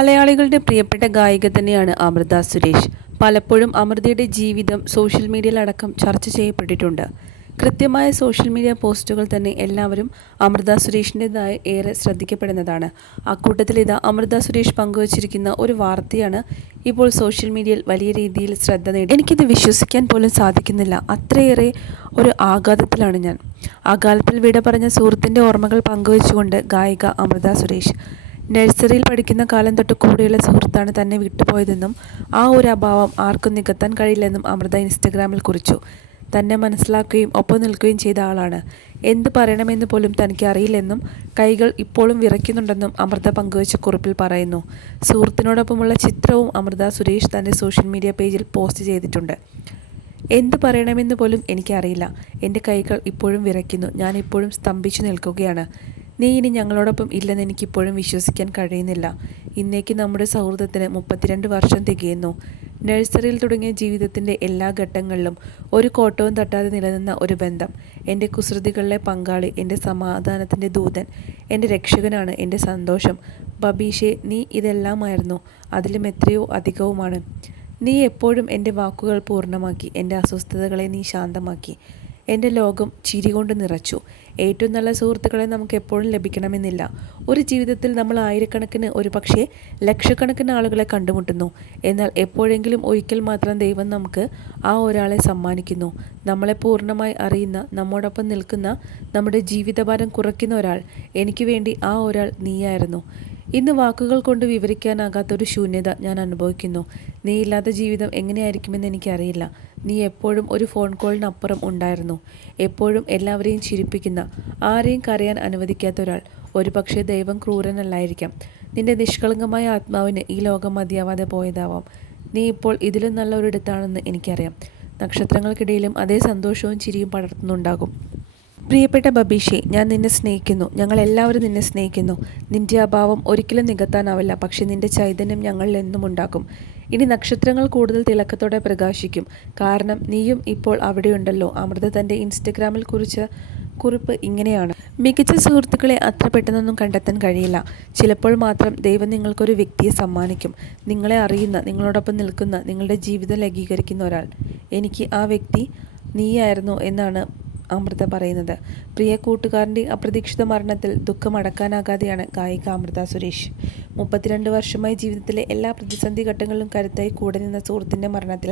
മലയാളികളുടെ പ്രിയപ്പെട്ട ഗായിക തന്നെയാണ് അമൃത സുരേഷ്. പലപ്പോഴും അമൃതയുടെ ജീവിതം സോഷ്യൽ മീഡിയയിലടക്കം ചർച്ച ചെയ്യപ്പെട്ടിട്ടുണ്ട്. കൃത്യമായ സോഷ്യൽ മീഡിയ പോസ്റ്റുകൾ തന്നെ എല്ലാവരും അമൃത സുരേഷിൻ്റെതായി ഏറെ ശ്രദ്ധിക്കപ്പെടുന്നതാണ്. അക്കൂട്ടത്തിൽ ഇതാ അമൃത സുരേഷ് പങ്കുവച്ചിരിക്കുന്ന ഒരു വാർത്തയാണ് ഇപ്പോൾ സോഷ്യൽ മീഡിയയിൽ വലിയ രീതിയിൽ ശ്രദ്ധ നേടി. എനിക്കിത് വിശ്വസിക്കാൻ പോലും സാധിക്കുന്നില്ല. അത്രയേറെ ഒരു ആഘാതത്തിലാണ് ഞാൻ. ആ കാലത്തിൽ വിട പറഞ്ഞ സുഹൃത്തിൻ്റെ ഓർമ്മകൾ പങ്കുവച്ചുകൊണ്ട് ഗായിക അമൃത സുരേഷ്. നഴ്സറിയിൽ പഠിക്കുന്ന കാലം തൊട്ട് കൂടെയുള്ള സുഹൃത്താണ് തന്നെ വിട്ടുപോയതെന്നും ആ ഒരു അഭാവം ആർക്കും നികത്താൻ കഴിയില്ലെന്നും അമൃത ഇൻസ്റ്റഗ്രാമിൽ കുറിച്ചു. തന്നെ മനസ്സിലാക്കുകയും ഒപ്പം നിൽക്കുകയും ചെയ്ത ആളാണ്. എന്ത് പറയണമെന്ന് പോലും തനിക്ക് അറിയില്ലെന്നും കൈകൾ ഇപ്പോഴും വിറയ്ക്കുന്നുണ്ടെന്നും അമൃത പങ്കുവച്ച കുറിപ്പിൽ പറയുന്നു. സുഹൃത്തിനോടൊപ്പമുള്ള ചിത്രവും അമൃത സുരേഷ് തൻ്റെ സോഷ്യൽ മീഡിയ പേജിൽ പോസ്റ്റ് ചെയ്തിട്ടുണ്ട്. എന്ത് പറയണമെന്ന് പോലും എനിക്കറിയില്ല. എൻ്റെ കൈകൾ ഇപ്പോഴും വിറയ്ക്കുന്നു. ഞാൻ ഇപ്പോഴും സ്തംഭിച്ചു നിൽക്കുകയാണ്. നീ ഇനി ഞങ്ങളോടൊപ്പം ഇല്ലെന്ന് എനിക്കിപ്പോഴും വിശ്വസിക്കാൻ കഴിയുന്നില്ല. ഇന്നേക്ക് നമ്മുടെ സൗഹൃദത്തിന് 32 വർഷം തികയുന്നു. നഴ്സറിയിൽ തുടങ്ങിയ ജീവിതത്തിൻ്റെ എല്ലാ ഘട്ടങ്ങളിലും ഒരു കോട്ടവും തട്ടാതെ നിലനിന്ന ഒരു ബന്ധം. എൻ്റെ കുസൃതികളിലെ പങ്കാളി, എൻ്റെ സമാധാനത്തിൻ്റെ ദൂതൻ, എൻ്റെ രക്ഷകനാണ്, എൻ്റെ സന്തോഷം. ബബീഷേ, നീ ഇതെല്ലാമായിരുന്നു. അതിലും എത്രയോ അധികവുമാണ്. നീ എപ്പോഴും എൻ്റെ വാക്കുകൾ പൂർണ്ണമാക്കി. എൻ്റെ അസ്വസ്ഥതകളെ നീ ശാന്തമാക്കി. എൻ്റെ ലോകം ചിരി കൊണ്ട് നിറച്ചു. ഏറ്റവും നല്ല സുഹൃത്തുക്കളെ നമുക്ക് എപ്പോഴും ലഭിക്കണമെന്നില്ല. ഒരു ജീവിതത്തിൽ നമ്മൾ ആയിരക്കണക്കിന്, ഒരു പക്ഷേ ലക്ഷക്കണക്കിന് ആളുകളെ കണ്ടുമുട്ടുന്നു. എന്നാൽ എപ്പോഴെങ്കിലും ഒരിക്കൽ മാത്രം ദൈവം നമുക്ക് ആ ഒരാളെ സമ്മാനിക്കുന്നു. നമ്മളെ പൂർണ്ണമായി അറിയുന്ന, നമ്മോടൊപ്പം നിൽക്കുന്ന, നമ്മുടെ ജീവിതഭാരം കുറയ്ക്കുന്ന ഒരാൾ. എനിക്ക് വേണ്ടി ആ ഒരാൾ നീയായിരുന്നു. ഇന്ന് വാക്കുകൾ കൊണ്ട് വിവരിക്കാനാകാത്തൊരു ശൂന്യത ഞാൻ അനുഭവിക്കുന്നു. നീയില്ലാത്ത ജീവിതം എങ്ങനെയായിരിക്കുമെന്ന് എനിക്കറിയില്ല. നീ എപ്പോഴും ഒരു ഫോൺ കോളിനപ്പുറം ഉണ്ടായിരുന്നു. എപ്പോഴും എല്ലാവരെയും ചിരിപ്പിക്കുന്ന, ആരെയും കരയാൻ അനുവദിക്കാത്ത ഒരാൾ. ഒരു പക്ഷേ ദൈവം ക്രൂരനല്ലായിരിക്കാം. നിന്റെ നിഷ്കളങ്കമായ ആത്മാവിന് ഈ ലോകം മതിയാവാതെ പോയതാവാം. നീ ഇപ്പോൾ ഇതിലും നല്ല ഒരിടത്താണെന്ന് എനിക്കറിയാം. നക്ഷത്രങ്ങൾക്കിടയിലും അതേ സന്തോഷവും ചിരിയും പടർത്തുന്നുണ്ടാകും. പ്രിയപ്പെട്ട ബബീഷേ, ഞാൻ നിന്നെ സ്നേഹിക്കുന്നു. ഞങ്ങളെല്ലാവരും നിന്നെ സ്നേഹിക്കുന്നു. നിന്റെ അഭാവം ഒരിക്കലും നികത്താനാവില്ല. പക്ഷേ നിന്റെ ചൈതന്യം ഞങ്ങളിൽ എന്നും ഉണ്ടാകും. ഇനി നക്ഷത്രങ്ങൾ കൂടുതൽ തിളക്കത്തോടെ പ്രകാശിക്കും. കാരണം നീയും ഇപ്പോൾ അവിടെയുണ്ടല്ലോ. അമൃത തൻ്റെ ഇൻസ്റ്റഗ്രാമിൽ കുറിച്ച കുറിപ്പ് ഇങ്ങനെയാണ്: മികച്ച സുഹൃത്തുക്കളെ അത്ര പെട്ടെന്നൊന്നും കണ്ടെത്താൻ കഴിയില്ല. ചിലപ്പോൾ മാത്രം ദൈവം നിങ്ങൾക്കൊരു വ്യക്തിയെ സമ്മാനിക്കും. നിങ്ങളെ അറിയുന്ന, നിങ്ങളോടൊപ്പം നിൽക്കുന്ന, നിങ്ങളുടെ ജീവിതം ലഘൂകരിക്കുന്ന ഒരാൾ. എനിക്ക് ആ വ്യക്തി നീയായിരുന്നു എന്നാണ് അമൃത പറയുന്നത്. പ്രിയ കൂട്ടുകാരൻ്റെ അപ്രതീക്ഷിത മരണത്തിൽ ദുഃഖമടക്കാനാകാതെയാണ് ഗായിക അമൃത സുരേഷ്. 32 വർഷമായി ജീവിതത്തിലെ എല്ലാ പ്രതിസന്ധി ഘട്ടങ്ങളിലും കരുത്തായി കൂടെ നിന്ന സുഹൃത്തിൻ്റെ മരണത്തിൽ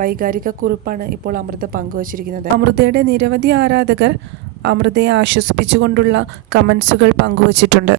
വൈകാരിക കുറിപ്പാണ് ഇപ്പോൾ അമൃത പങ്കുവച്ചിരിക്കുന്നത്. അമൃതയുടെ നിരവധി ആരാധകർ അമൃതയെ ആശ്വസിപ്പിച്ചുകൊണ്ടുള്ള കമൻസുകൾ പങ്കുവച്ചിട്ടുണ്ട്.